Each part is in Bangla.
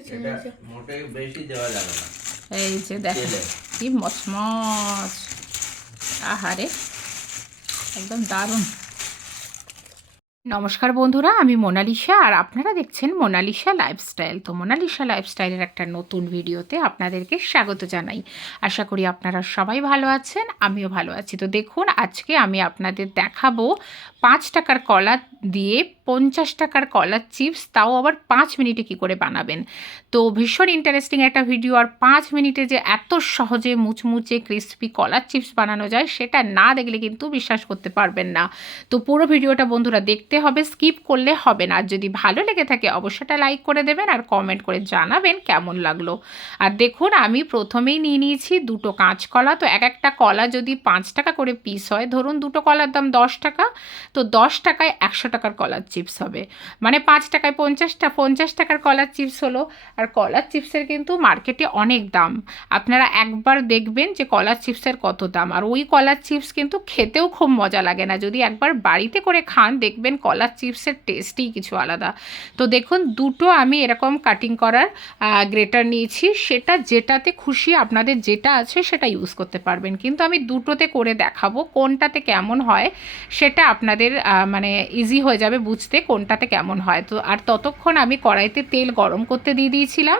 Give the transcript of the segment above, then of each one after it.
বেশি এটা হয়েছে। মোটেই বেশি দেওয়া যাবে না এই যে দেখো। কি মচমচ আহারে একদম দারুণ নমস্কার বন্ধুরা, আমি মোনালিসা আর আপনারা দেখছেন মোনালিসা লাইফস্টাইল তো মোনালিসা লাইফস্টাইলের একটা নতুন ভিডিওতে আপনাদেরকে স্বাগত জানাই। আশা করি আপনারা সবাই ভালো আছেন, আমিও ভালো আছি। তো দেখুন, আজকে আমি আপনাদের দেখাবো পাঁচ টাকার কলা দিয়ে পঞ্চাশ টাকার কলার চিপস, তাও আবার পাঁচ মিনিটে কি করে বানাবেন। তো ভীষণ ইন্টারেস্টিং একটা ভিডিও, আর পাঁচ মিনিটে যে এত সহজে মুচমুচে ক্রিস্পি কলার চিপস বানানো যায়, সেটা না দেখলে কিন্তু বিশ্বাস করতে পারবেন না। তো পুরো ভিডিওটা বন্ধুরা দেখতে হবে স্কিপ করলে হবে না। আর যদি ভালো লেগে থাকে, অবশ্যটা লাইক করে দেবেন আর কমেন্ট করে জানাবেন কেমন লাগল। আর দেখুন, আমি প্রথমেই নিয়ে নিয়েছি দুটো কাঁচকলা তো এক একটা কলা যদি পাঁচ টাকা করে পিস হয়, ধরুন দুটো কলার দাম দশ টাকা, তো দশ টাকায় একশো টাকার কলার চিপস হবে। মানে পাঁচ টাকায় পঞ্চাশটা পঞ্চাশ টাকার কলার চিপস হলো। আর কলার চিপসের কিন্তু মার্কেটে অনেক দাম। আপনারা একবার দেখবেন যে কলার চিপসের কত দাম। আর ওই কলার চিপস কিন্তু খেতেও খুব মজা লাগে না। যদি একবার বাড়িতে করে খান, দেখবেন কলার চিপসের টেস্টই কিছু আলাদা। তো দেখুন, দুটো আমি এরকম কাটিং করার গ্রেটার নিয়েছি। সেটা যেটাতে খুশি আপনাদের যেটা আছে সেটা ইউজ করতে পারবেন। কিন্তু আমি দুটোতে করে দেখাবো কোনটাতে কেমন হয়, সেটা আপনাদের মানে ইজি হয়ে যাবে বুঝতে কোনটাতে কেমন হয়। তো, আর ততক্ষণ আমি কড়াইতে তেল গরম করতে দিয়ে দিয়েছিলাম।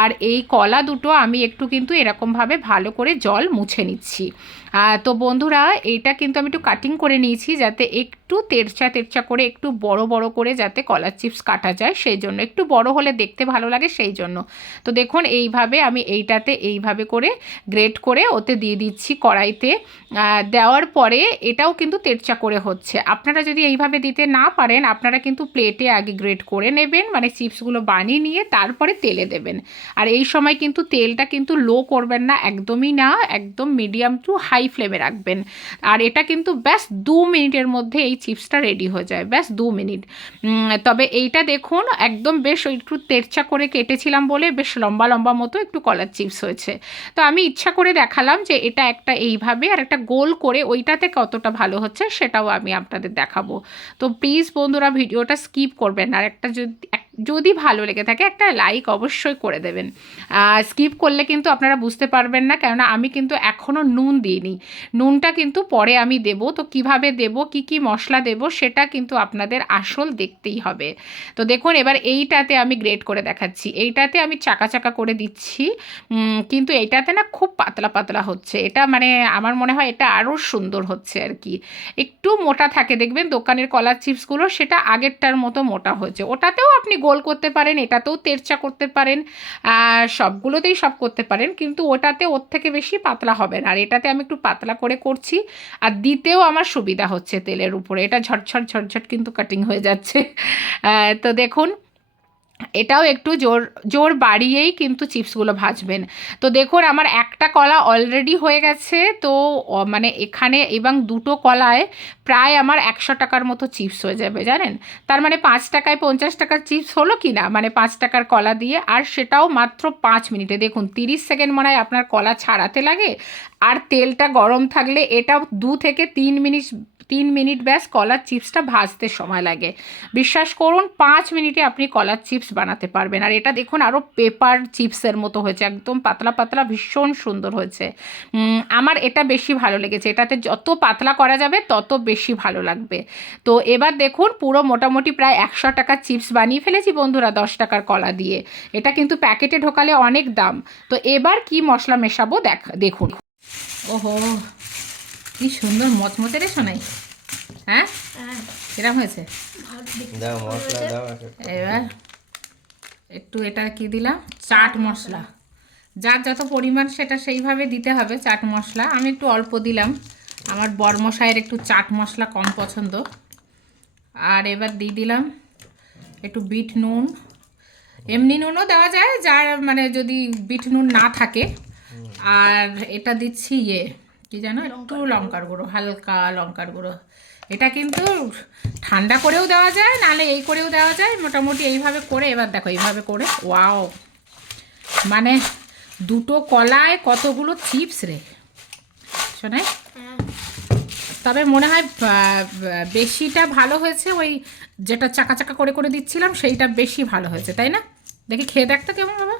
আর এই কলা দুটো আমি একটু কিন্তু এরকমভাবে ভালো করে জল মুছে নিচ্ছি। তো বন্ধুরা, এইটা কিন্তু আমি একটু কাটিং করে নিয়েছি যাতে একটু তেরচা তেরচা করে একটু বড় বড় করে যাতে কলার চিপস কাটা যায়, সেই জন্য। একটু বড় হলে দেখতে ভালো লাগে সেই জন্য। তো দেখুন, এইভাবে আমি এইটাতে এইভাবে করে গ্রেট করে ওতে দিয়ে দিচ্ছি কড়াইতে। দেওয়ার পরে এটাও কিন্তু তেরচা করে হচ্ছে। আপনারা যদি এইভাবে দিতে না পারেন, আপনারা কিন্তু প্লেটে আগে গ্রেট করে নেবেন মানে চিপসগুলো বানিয়ে নিয়ে তারপরে তেলে দেবেন। আর এই সময় কিন্তু তেলটা কিন্তু লো করবেন না, একদমই না, একদম মিডিয়াম টু হাই ফ্লেমে রাখবেন। আর এটা কিন্তু ব্যাস দু মিনিটের মধ্যে এই চিপসটা রেডি হয়ে যায়। ব্যাস দু মিনিট। তবে এইটা দেখুন, একদম বেশ একটু তেরচা করে কেটেছিলাম বলে বেশ লম্বা লম্বা মতো একটু কলার চিপস হয়েছে। তো আমি ইচ্ছা করে দেখালাম যে এটা একটা এইভাবে আর একটা গোল করে ওইটাতে কতটা ভালো হচ্ছে সেটাও আমি আপনাদের দেখাবো। তো প্লিজ বন্ধুরা ভিডিওটা স্কিপ করবেন আর একটা যদি যদি ভালো লেগে থাকে একটা লাইক অবশ্যই করে দেবেন। স্কিপ করলে কিন্তু আপনারা বুঝতে পারবেন না, কেননা আমি কিন্তু এখনও নুন দিইনি। নুনটা কিন্তু পরে আমি দেব, তো কীভাবে দেব, কি কি মশলা দেব, সেটা কিন্তু আপনাদের আসল দেখতেই হবে। তো দেখুন, এবার এইটাতে আমি গ্রেট করে দেখাচ্ছি। এইটাতে আমি চাকা চাকা করে দিচ্ছি কিন্তু এইটাতে না খুব পাতলা পাতলা হচ্ছে। এটা মানে আমার মনে হয় এটা আরও সুন্দর হচ্ছে আর কি। একটু মোটা থাকে, দেখবেন দোকানের কলার চিপসগুলো সেটা আগেরটার মতো মোটা হয়েছে। ওটাতেও আপনি গোল করতে পারেন, এটাতেও তেরচা করতে পারেন সবগুলোতেই সব করতে পারেন, কিন্তু ওটাতে ওর থেকে বেশি পাতলা হবে না। আর এটাতে আমি একটু পাতলা করে করছি, আর দিতেও আমার সুবিধা হচ্ছে তেলের উপরে। এটা ঝটঝট ঝটঝট কিন্তু কাটিং হয়ে যাচ্ছে। তো দেখুন এটাও একটু জোর জোর বাড়িয়েই কিন্তু চিপসগুলো ভাজবেন। তো দেখুন, আমার একটা কলা অলরেডি হয়ে গেছে। তো মানে এখানে এবং দুটো কলায় প্রায় আমার একশো টাকার মতো চিপস হয়ে যাবে, জানেন? তার মানে পাঁচ টাকায় পঞ্চাশ টাকার চিপস হলো কি না? মানে পাঁচ টাকার কলা দিয়ে, আর সেটাও মাত্র পাঁচ মিনিটে। দেখুন, তিরিশ সেকেন্ড মনে হয় আপনার কলা ছাড়াতে লাগে, আর তেলটা গরম থাকলে এটা দু থেকে তিন মিনিট তিন মিনিট ব্যাস কলার চিপসটা ভাজতে সময় লাগে। বিশ্বাস করুন, পাঁচ মিনিটে আপনি কলার চিপস বানাতে পারবেন। আর এটা দেখুন আরও পেপার চিপসের মতো হয়েছে, একদম পাতলা পাতলা, ভীষণ সুন্দর হয়েছে। আমার এটা বেশি ভালো লেগেছে। এটাতে যত পাতলা করা যাবে, তত বেশি ভালো লাগবে। তো এবার দেখুন, পুরো মোটামুটি প্রায় একশো টাকার চিপস বানিয়ে ফেলেছি বন্ধুরা, দশ টাকার কলা দিয়ে। এটা কিন্তু প্যাকেটে ঢোকালে অনেক দাম। তো এবার কি মশলা মেশাবো, দেখ, দেখুন। ওহো! কি সুন্দর মচমচে রে শোনাই হ্যাঁ? হ্যাঁ, কিরম হয়েছে। এবার একটু এটা কি দিলাম? চাট মশলা। যার যত পরিমাণ সেটা সেইভাবে দিতে হবে চাট মশলা। আমি একটু অল্প দিলাম। আমার বরমশাইয়ের একটু চাট মশলা কম পছন্দ। আর এবার দিয়ে দিলাম একটু বিট নুন। এমনি নুনও দেওয়া যায় যার মানে যদি বিট নুন না থাকে। আর এটা দিচ্ছি ইয়ে কি জানো একটু লঙ্কার গুঁড়ো। হালকা লঙ্কার গুঁড়ো। এটা কিন্তু ঠান্ডা করেও দেওয়া যায় নাহলে এই করেও দেওয়া যায় মোটামুটি এইভাবে করে এবার দেখো এইভাবে করে। ওয়াও! মানে দুটো কলায় কতগুলো চিপস রে? শোনায় হ্যাঁ, তবে মনে হয় বেশিটা ভালো হয়েছে ওই যেটা চাকা চাকা করে করে দিচ্ছিলাম সেইটা বেশি ভালো হয়েছে তাই না? দেখি খেয়ে দেখতো কেমন বাবা।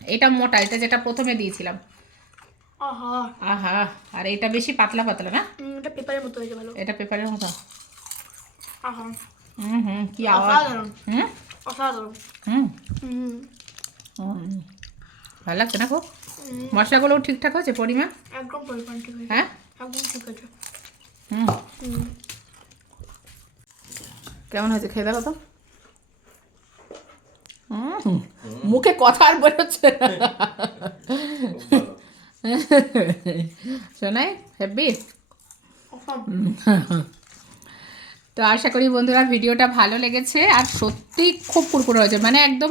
এটা মোটা এটা যেটা প্রথমে দিয়েছিলাম। আহা। আর এটা বেশি পাতলা পাতলা না? এটা পেপারের মতো হয়েছে ভালো। এটা পেপারের মতো। আহা। হুম হুম কি আওয়াজ? হুম? অসাধারণ। হুম। হুম। ভালো লাগছে না খুব? হুম, মশলাগুলোও ঠিকঠাক হয়েছে পরিমাণ? একদম পরিমাণ ঠিক হয়েছে। হ্যাঁ? একদম ঠিক আছে হুম। হুম। কেমন হয়েছে খেয়ে দেখো তো। হুম, মুখে কথা আর বেরোচ্ছে না। শোনাই অসম তো আশা করি বন্ধুরা ভিডিওটা ভালো লেগেছে আর সত্যি খুব কুরকুরে হয়েছে। মানে একদম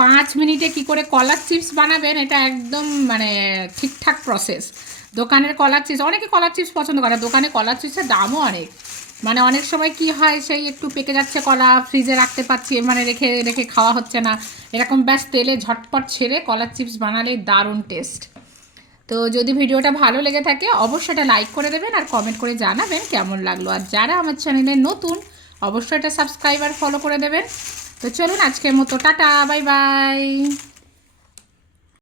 পাঁচ মিনিটে কি করে কলার চিপস বানাবেন এটা একদম মানে ঠিকঠাক প্রসেস দোকানের কলার চিপস অনেকে কলার চিপস পছন্দ করে দোকানে কলার চিপসের দামও অনেক। মানে অনেক সময় কি হয় সেই একটু পেকে যাচ্ছে কলা ফ্রিজে রাখতে পারছি মানে রেখে রেখে খাওয়া হচ্ছে না। এরকম ব্যাস তেলে ঝটপট ছেড়ে কলার চিপস বানালে দারুণ টেস্ট তো যদি ভিডিওটা ভালো লেগে থাকে, অবশ্যই এটা লাইক করে দেবেন আর কমেন্ট করে জানাবেন কেমন লাগল। আর যারা আমার চ্যানেলে নতুন, অবশ্যই এটা সাবস্ক্রাইব আর ফলো করে দেবেন। তো চলুন আজকের মতো, টাটা বাই বাই